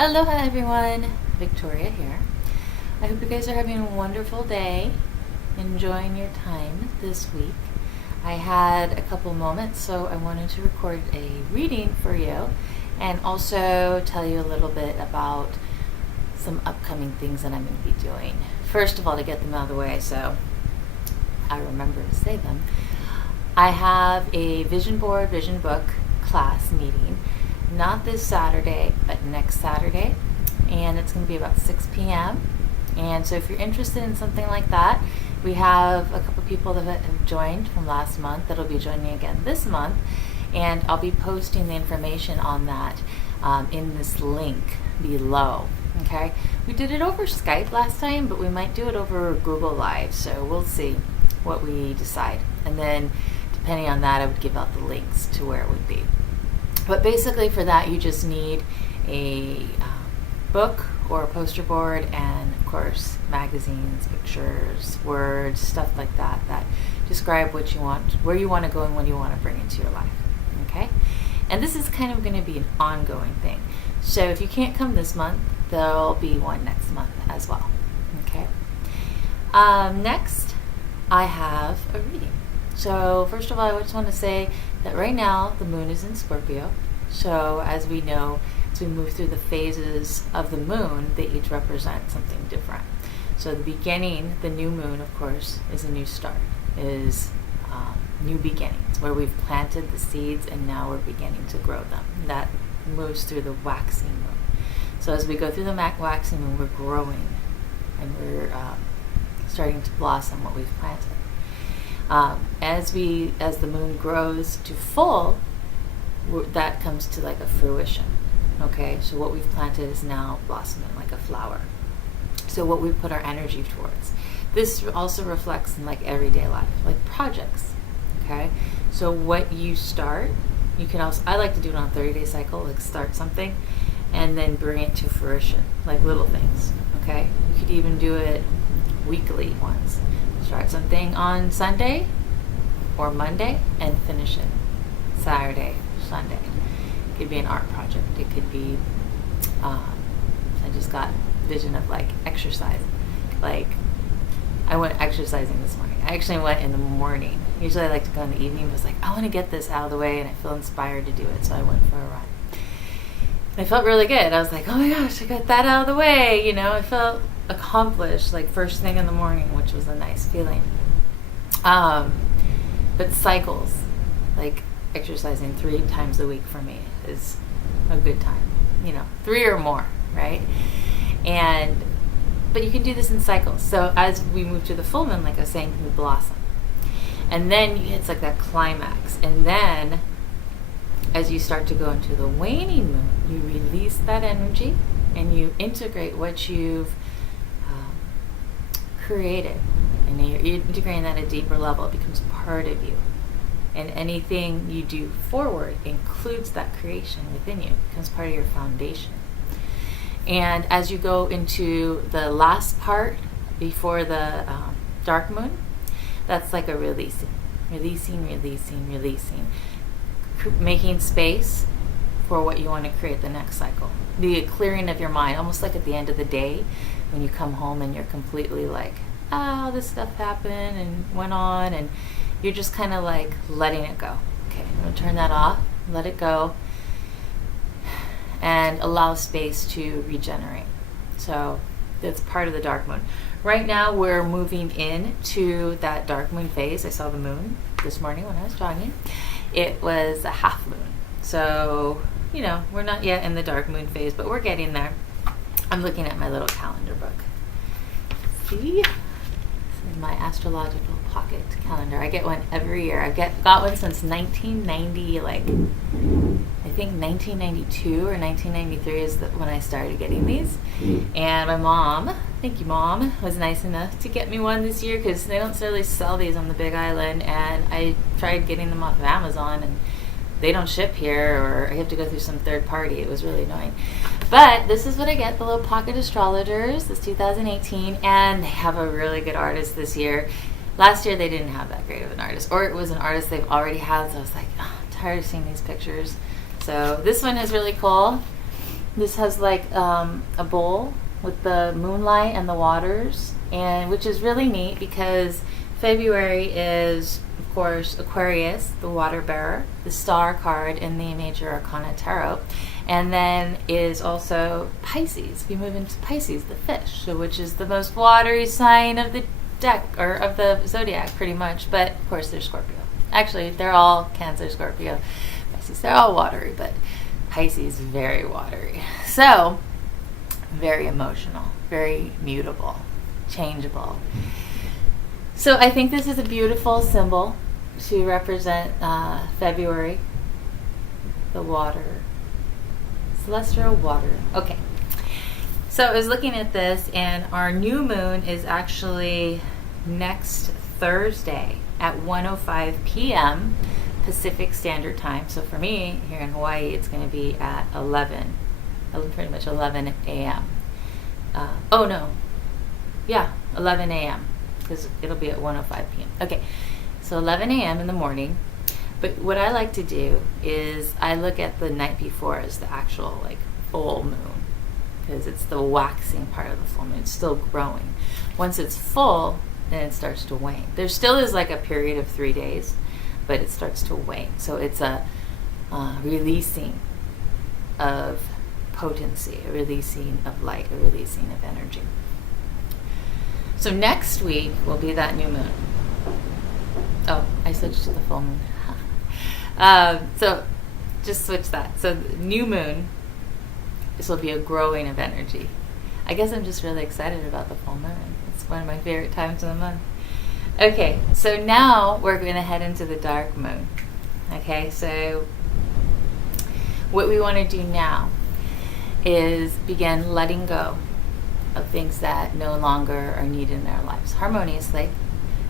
Aloha everyone, Victoria here. I hope you guys are having a wonderful day, enjoying your time this week. I had a couple moments, so I wanted to record a reading for you and also tell you a little bit about some upcoming things that I'm going to be doing. First of all, to get them out of the way so I remember to say them, I have a vision board, vision book class meeting, not this Saturday, but next Saturday, and it's going to be about 6 p.m. And so if you're interested in something like that, we have a couple people that have joined from last month that'll be joining again this month, and I'll be posting the information on that in this link below. Okay, we did it over Skype last time, but we might do it over Google Live, so we'll see what we decide, and then depending on that I would give out the links to where it would be. But basically for that you just need a book or a poster board, and of course magazines, pictures, words, stuff like that that describe what you want, where you want to go, and what you want to bring into your life. Okay, and this is kind of going to be an ongoing thing, so if you can't come this month, there'll be one next month as well. Okay, next I have a reading. So first of all, I just want to say that right now the moon is in Scorpio, so as we know, as we move through the phases of the moon, they each represent something different. So the beginning, the new moon, of course, is a new start, is new beginnings, where we've planted the seeds and now we're beginning to grow them. That moves through the waxing moon. So as we go through the waxing moon, we're growing and we're starting to blossom what we've planted. As the moon grows to full, that comes to like a fruition. Okay, so what we've planted is now blossoming like a flower. So what we put our energy towards. This also reflects in like everyday life, like projects. Okay, so what you start, you can also, I like to do it on a 30-day cycle, like start something and then bring it to fruition, like little things. Okay, you could even do it weekly once. Start something on Sunday or Monday and finish it Saturday, Sunday. It could be an art project. It could be, I just got vision of like exercise. Like I went exercising this morning. I actually went in the morning. Usually I like to go in the evening, but I was like, I want to get this out of the way and I feel inspired to do it. So I went for a run. And I felt really good. I was like, oh my gosh, I got that out of the way. You know, I felt accomplished like first thing in the morning, which was a nice feeling. But cycles, like exercising 3 times a week for me is a good time, 3 or more, right? But you can do this in cycles. So as we move to the full moon, like I was saying, we blossom, and then it's like that climax, and then as you start to go into the waning moon, you release that energy and you integrate what you've created, and you're integrating that at a deeper level. It becomes part of you, and anything you do forward includes that creation within you. It becomes part of your foundation. And as you go into the last part before the dark moon, that's like a releasing, making space for what you want to create the next cycle. The clearing of your mind, almost like at the end of the day when you come home and you're completely like, oh, this stuff happened and went on, and you're just kind of like letting it go. Okay, I'm going to turn that off, let it go, and allow space to regenerate. So that's part of the dark moon. Right now we're moving into that dark moon phase. I saw the moon this morning when I was jogging. It was a half moon. So, we're not yet in the dark moon phase, but we're getting there. I'm looking at my little calendar book. See? This is my astrological pocket calendar. I get one every year. I've got one since 1990, I think 1992 or 1993 is when I started getting these. And my mom, thank you Mom, was nice enough to get me one this year, because they don't necessarily sell these on the Big Island, and I tried getting them off of Amazon and they don't ship here, or I have to go through some third party. It was really annoying. But this is what I get, the little pocket astrologers. This 2018, and they have a really good artist this year. Last year they didn't have that great of an artist, or it was an artist they've already had, so I was like, oh, I'm tired of seeing these pictures. So this one is really cool. This has like a bowl with the moonlight and the waters, and which is really neat because February is, of course, Aquarius, the water bearer, the star card in the Major Arcana Tarot, and then is also Pisces. We move into Pisces, the fish, so which is the most watery sign of the deck, or of the zodiac, pretty much. But of course, they're Scorpio. Actually, they're all Cancer, Scorpio, Pisces. They're all watery, but Pisces very watery. So very emotional, very mutable, changeable. So I think this is a beautiful symbol to represent February, the water, celestial water. Okay. So I was looking at this, and our new moon is actually next Thursday at 1:05 p.m. Pacific Standard Time. So for me, here in Hawaii, it's going to be at 11 a.m. 11 a.m. because it'll be at 1:05 p.m. Okay, so 11 a.m. in the morning. But what I like to do is I look at the night before as the actual like full moon, because it's the waxing part of the full moon. It's still growing. Once it's full, then it starts to wane. There still is like a period of 3 days, but it starts to wane. So it's a releasing of potency, a releasing of light, a releasing of energy. So next week will be that new moon. Oh, I switched to the full moon. So just switch that. So new moon, this will be a growing of energy. I guess I'm just really excited about the full moon. It's one of my favorite times of the month. Okay, so now we're going to head into the dark moon. Okay, so what we want to do now is begin letting go of things that no longer are needed in our lives harmoniously.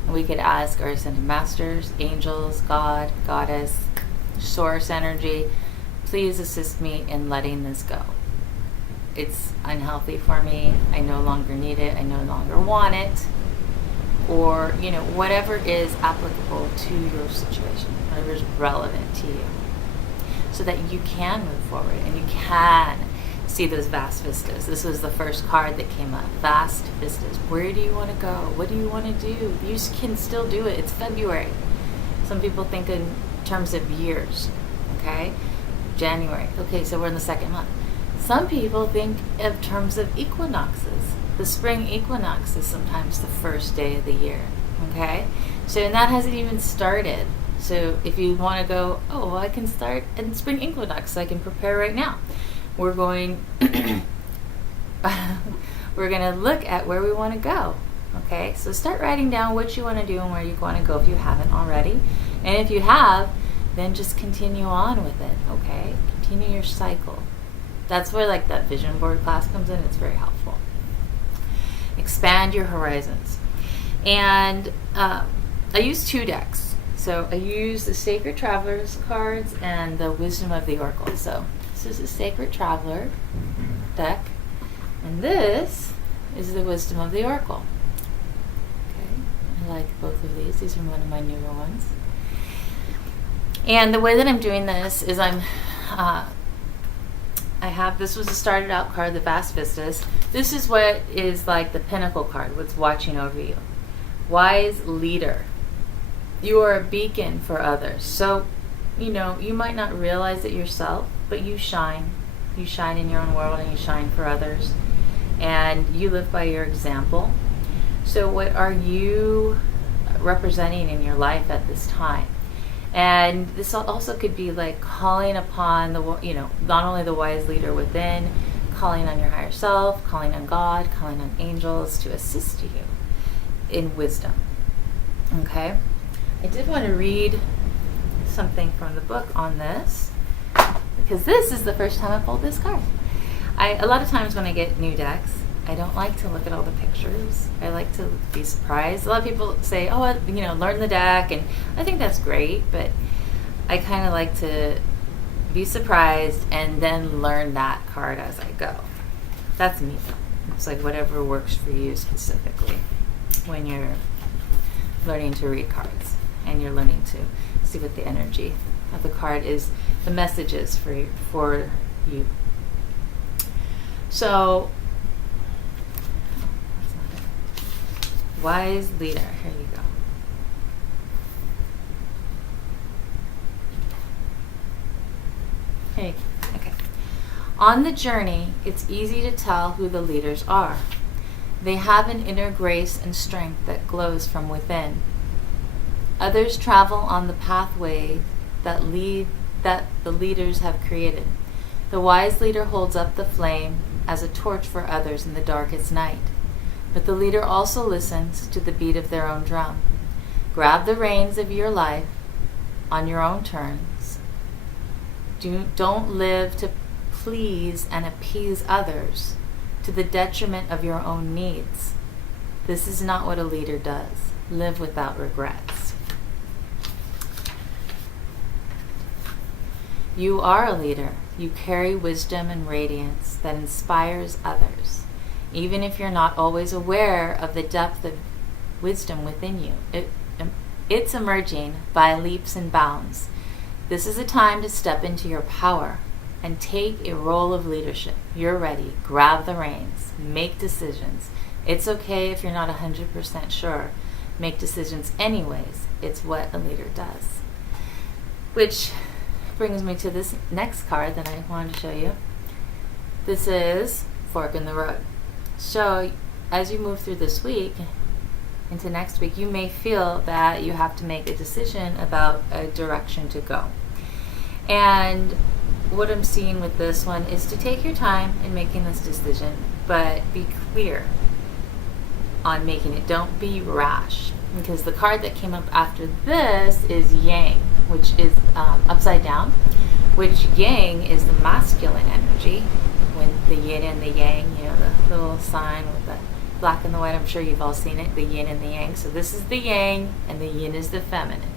And we could ask our ascended masters, angels, God, goddess, source energy, please assist me in letting this go. It's unhealthy for me. I no longer need it. I no longer want it. Or, whatever is applicable to your situation, whatever is relevant to you, so that you can move forward and you can see those vast vistas. This was the first card that came up, vast vistas. Where do you want to go? What do you want to do? You can still do it. It's February. Some people think in terms of years, okay? January. Okay, so we're in the second month. Some people think in terms of equinoxes. The spring equinox is sometimes the first day of the year, okay? So, and that hasn't even started. So if you want to go, I can start in spring equinox, so I can prepare right now. We're going to look at where we want to go, okay? So start writing down what you want to do and where you want to go if you haven't already. And if you have, then just continue on with it, okay? Continue your cycle. That's where like that vision board class comes in. It's very helpful. Expand your horizons. And I use 2 decks. So I use the Sacred Travelers cards and the Wisdom of the Oracle. So this is the Sacred Traveler deck, and this is the Wisdom of the Oracle. Okay, I like both of these. These are one of my newer ones. And the way that I'm doing this is this was a started out card, the Vast Vistas. This is what is like the pinnacle card, what's watching over you. Wise leader. You are a beacon for others. So, you might not realize it yourself, but you shine. You shine in your own world and you shine for others. And you live by your example. So what are you representing in your life at this time? And this also could be like calling upon not only the wise leader within, calling on your higher self, calling on God, calling on angels to assist you in wisdom. Okay? I did want to read something from the book on this, because this is the first time I pulled this card. A lot of times when I get new decks, I don't like to look at all the pictures. I like to be surprised. A lot of people say, learn the deck, and I think that's great, but I kind of like to be surprised and then learn that card as I go. That's me. It's like whatever works for you specifically when you're learning to read cards and you're learning to see what the energy of the card is, the messages for you. So, that's not it. Wise leader. Here you go. Here you go. Okay. On the journey, it's easy to tell who the leaders are. They have an inner grace and strength that glows from within. Others travel on the pathway that the leaders have created. The wise leader holds up the flame as a torch for others in the darkest night. But the leader also listens to the beat of their own drum. Grab the reins of your life on your own terms. Don't live to please and appease others to the detriment of your own needs. This is not what a leader does. Live without regrets. You are a leader. You carry wisdom and radiance that inspires others, even if you're not always aware of the depth of wisdom within you. It's emerging by leaps and bounds. This is a time to step into your power and take a role of leadership. You're ready. Grab the reins. Make decisions. It's okay if you're not 100% sure. Make decisions anyways. It's what a leader does. Which brings me to this next card that I wanted to show you. This is Fork in the Road. So as you move through this week into next week, you may feel that you have to make a decision about a direction to go. And what I'm seeing with this one is to take your time in making this decision, but be clear on making it. Don't be rash, because the card that came up after this is Yang, which is upside down, which Yang is the masculine energy, when the yin and the yang, the little sign with the black and the white. I'm sure you've all seen it, the yin and the yang. So this is the yang and the yin is the feminine.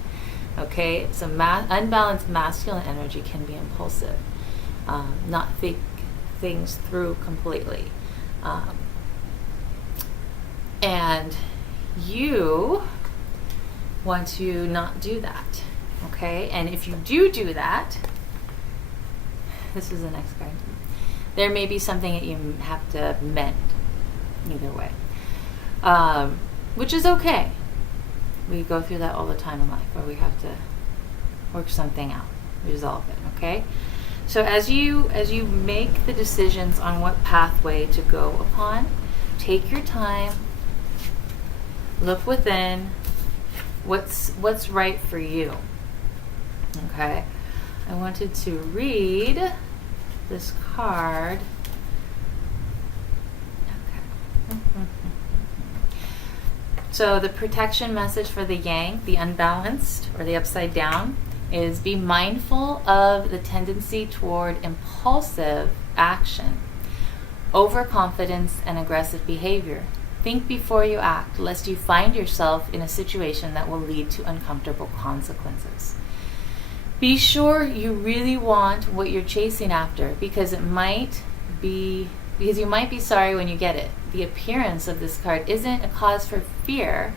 Okay, so unbalanced masculine energy can be impulsive, not think things through completely. And you want to not do that, okay? And if you do that, this is the next card. There may be something that you have to mend, either way, which is okay. We go through that all the time in life, where we have to work something out, resolve it, okay? So as you make the decisions on what pathway to go upon, take your time, look within, what's right for you, okay? I wanted to read this card. Okay. So the protection message for the yang, the unbalanced or the upside down, is be mindful of the tendency toward impulsive action, overconfidence, and aggressive behavior. Think before you act, lest you find yourself in a situation that will lead to uncomfortable consequences. Be sure you really want what you're chasing after, because you might be sorry when you get it. The appearance of this card isn't a cause for fear,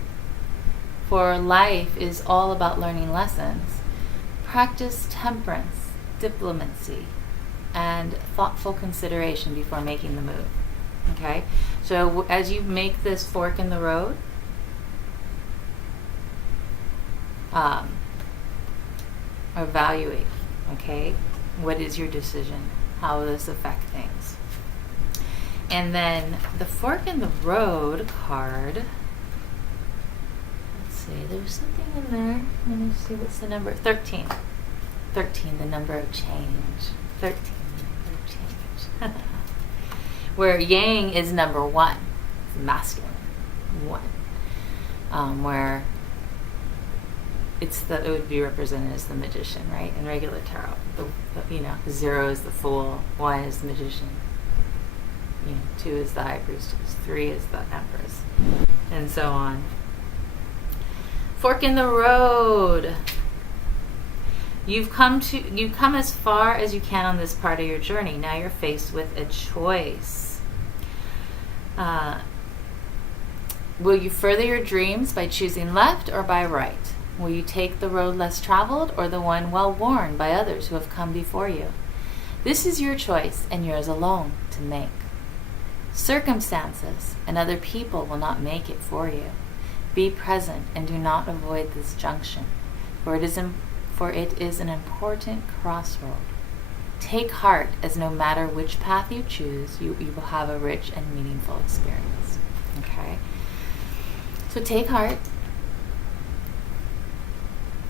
for life is all about learning lessons. Practice temperance, diplomacy, and thoughtful consideration before making the move. Okay? So as you make this fork in the road, evaluate, okay? What is your decision? How will this affect things? And then the fork in the road card, let's see, there's something in there. Let me see, what's the number? 13. 13, the number of change. 13, the number of change. Where yang is number 1, masculine, 1. Where it would be represented as the magician, right? In regular tarot, the 0 is the fool, 1 is the magician, 2 is the high priestess, 3 is the empress, and so on. Fork in the road. You've come as far as you can on this part of your journey. Now you're faced with a choice. Will you further your dreams by choosing left or by right? Will you take the road less traveled or the one well-worn by others who have come before you? This is your choice and yours alone to make. Circumstances and other people will not make it for you. Be present and do not avoid this junction, for it is an important crossroad. Take heart, as no matter which path you choose, you will have a rich and meaningful experience. Okay? So take heart.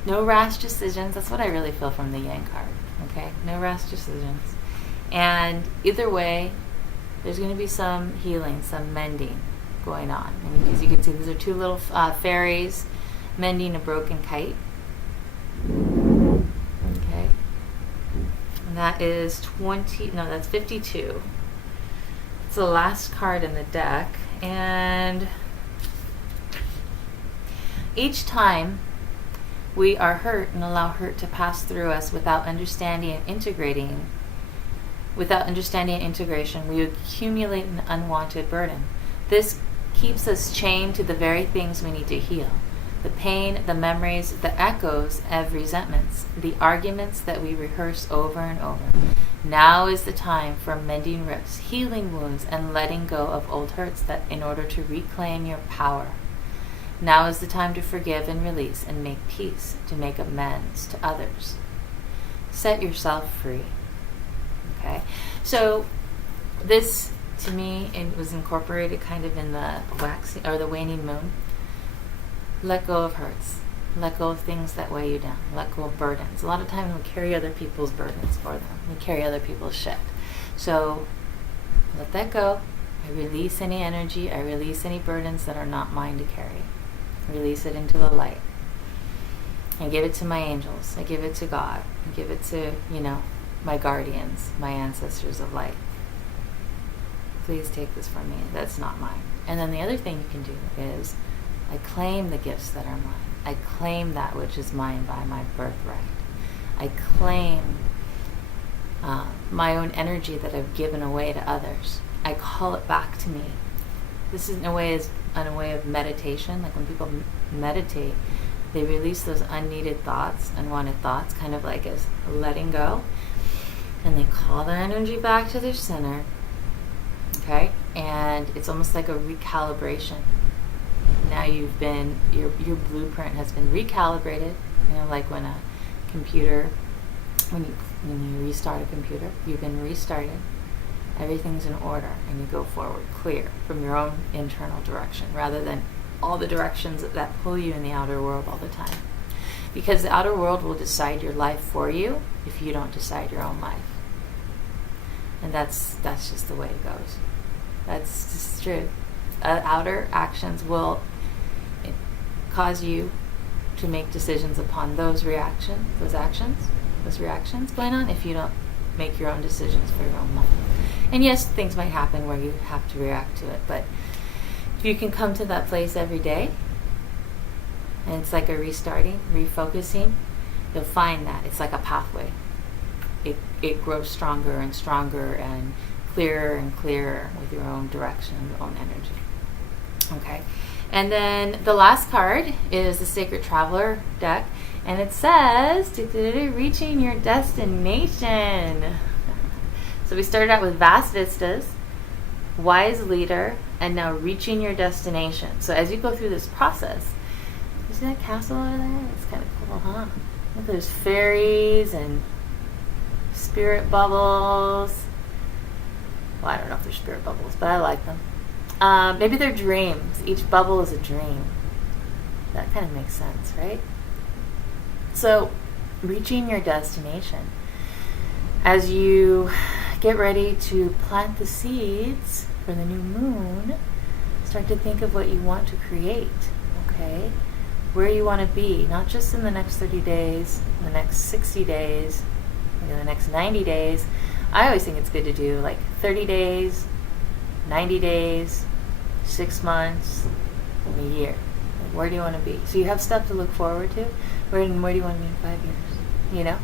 No rash decisions. That's what I really feel from the Yang card. Okay? No rash decisions. And either way, there's going to be some healing, some mending going on. And as you can see, these are two little fairies mending a broken kite. Okay. And that is that's 52. It's the last card in the deck. And each time we are hurt and allow hurt to pass through us without understanding and integration, we accumulate an unwanted burden. This keeps us chained to the very things we need to heal. The pain, the memories, the echoes of resentments, the arguments that we rehearse over and over. Now is the time for mending rifts, healing wounds, and letting go of old hurts that in order to reclaim your power. Now is the time to forgive and release and make peace, to make amends to others. Set yourself free. Okay? So this, to me, it was incorporated kind of in the waxing or the waning moon. Let go of hurts. Let go of things that weigh you down. Let go of burdens. A lot of times we carry other people's burdens for them. We carry other people's shit. So let that go. I release any energy. I release any burdens that are not mine to carry. Release it into the light. I give it to my angels. I give it to God. I give it to, my guardians, my ancestors of light. Please take this from me. That's not mine. And then the other thing you can do is I claim the gifts that are mine. I claim that which is mine by my birthright. I claim my own energy that I've given away to others. I call it back to me. This is in a way of meditation. Like when people meditate, they release those unneeded thoughts, unwanted thoughts, kind of like as letting go. And they call their energy back to their center. Okay? And it's almost like a recalibration. Now you've been, your blueprint has been recalibrated. Like when a computer, when you restart a computer, you've been restarted. Everything's in order, and you go forward clear from your own internal direction rather than all the directions that pull you in the outer world all the time. Because the outer world will decide your life for you if you don't decide your own life. And that's just the way it goes. That's just true. Outer actions will cause you to make decisions upon those reactions going on if you don't make your own decisions for your own life. And yes, things might happen where you have to react to it, but if you can come to that place every day, and it's like a restarting, refocusing, you'll find that it's like a pathway. It grows stronger and stronger and clearer with your own direction, your own energy. Okay. And then the last card is the Sacred Traveler deck, and it says, reaching your destination. So we started out with vast vistas, wise leader, and now reaching your destination. So as you go through this process, you see that castle over there? It's kind of cool, huh? Look, there's fairies and spirit bubbles. Well, I don't know if they're spirit bubbles, but I like them. Maybe they're dreams. Each bubble is a dream. That kind of makes sense, right? So, reaching your destination. As you get ready to plant the seeds for the new moon, start to think of what you want to create, okay? Where you want to be, not just in the next 30 days, the next 60 days, the next 90 days. I always think it's good to do like 30 days, 90 days, 6 months, and a year. Like, where do you want to be? So you have stuff to look forward to. Where do you want to be in 5 years?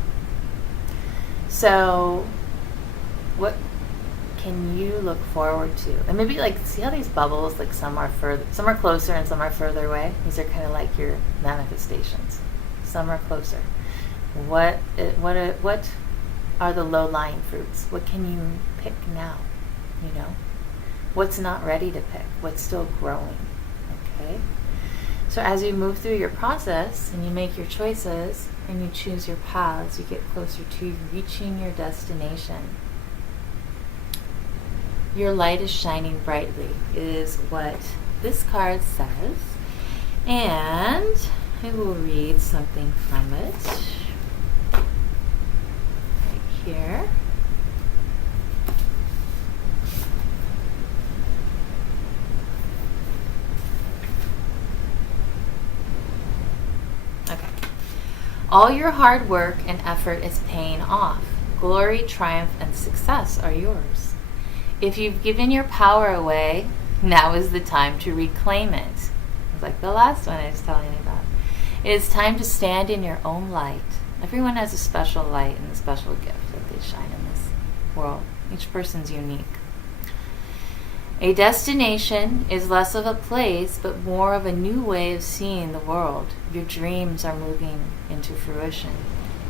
So what can you look forward to? And maybe see how these bubbles, some are closer and some are further away. These are kind of like your manifestations. Some are closer. What are the low-lying fruits? What can you pick now? what's not ready to pick, what's still growing. Okay? So as you move through your process and you make your choices and you choose your paths, you get closer to reaching your destination. Your light is shining brightly, is what this card says. And I will read something from it right here. Okay. All your hard work and effort is paying off. Glory, triumph, and success are yours. If you've given your power away, now is the time to reclaim it. It's like the last one I was telling you about. It is time to stand in your own light. Everyone has a special light and a special gift that they shine in this world. Each person's unique. A destination is less of a place, but more of a new way of seeing the world. Your dreams are moving into fruition.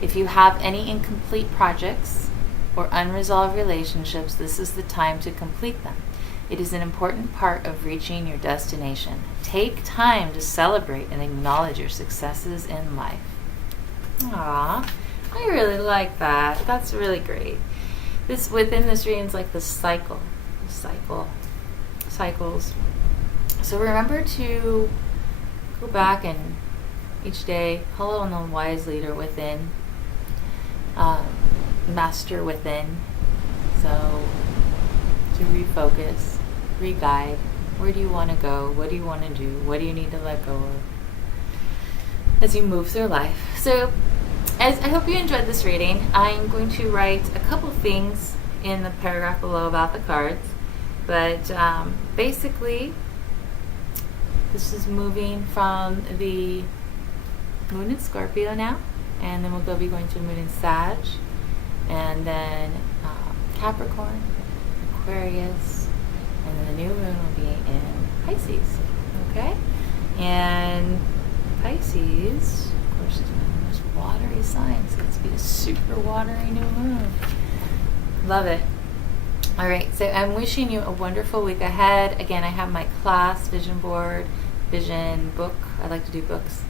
If you have any incomplete projects or unresolved relationships, this is the time to complete them. It is an important part of reaching your destination. Take time to celebrate and acknowledge your successes in life. Aww, I really like that. That's really great. This within this reading is like the cycles. So remember to go back and each day call on the wise leader within, master within. So to refocus, re-guide. Where do you want to go? What do you want to do? What do you need to let go of as you move through life? So as I hope you enjoyed this reading. I'm going to write a couple things in the paragraph below about the cards. But basically, this is moving from the moon in Scorpio now. And then we'll be going to the moon in Sag. And then Capricorn, Aquarius, and then the new moon will be in Pisces, okay? And Pisces, of course, is one of the most watery signs, so it's be a super watery new moon. Love it. All right, so I'm wishing you a wonderful week ahead. Again, I have my class, vision board, vision book. I like to do books.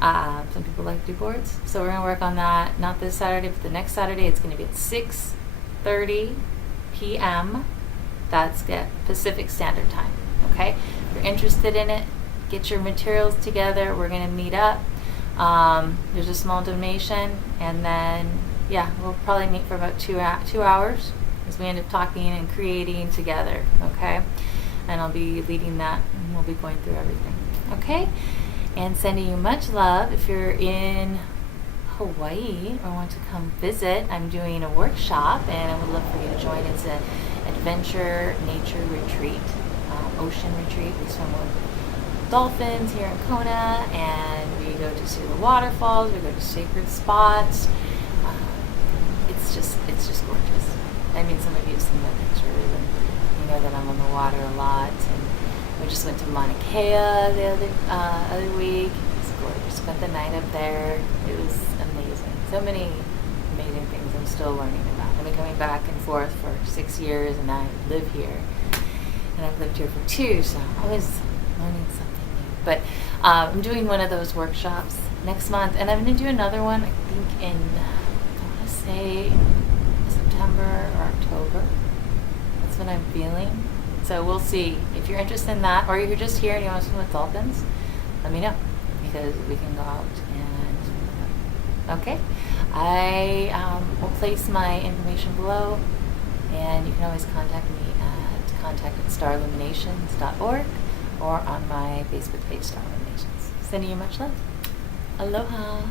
Some people like to do boards. So we're going to work on that, not this Saturday, but the next Saturday. It's going to be at 6:30 p.m. That's Pacific Standard Time, okay? If you're interested in it, get your materials together. We're going to meet up. There's a small donation, and then, yeah, we'll probably meet for about 2 hours as we end up talking and creating together, okay? And I'll be leading that, and we'll be going through everything, okay? And sending you much love. If you're in Hawaii or want to come visit, I'm doing a workshop, and I would love for you to join. It's an adventure nature retreat, ocean retreat. We swim with dolphins here in Kona, and we go to see the waterfalls. We go to sacred spots. It's just gorgeous. I mean, some of you have seen my pictures, and you know that I'm on the water a lot. And we just went to Mauna Kea the other week. It was gorgeous. Spent the night up there. It was amazing. So many amazing things I'm still learning about. I've been coming back and forth for 6 years, and I live here. And I've lived here for 2, so I'm always learning something new. But I'm doing one of those workshops next month, and I'm going to do another one, I think I want to say September or October. That's what I'm feeling. So we'll see. If you're interested in that, or you're just here and you want to swim with dolphins, let me know, because we can go out and okay. I will place my information below, and you can always contact me at contact@starilluminations.org or on my Facebook page, Star Illuminations. Sending you much love. Aloha.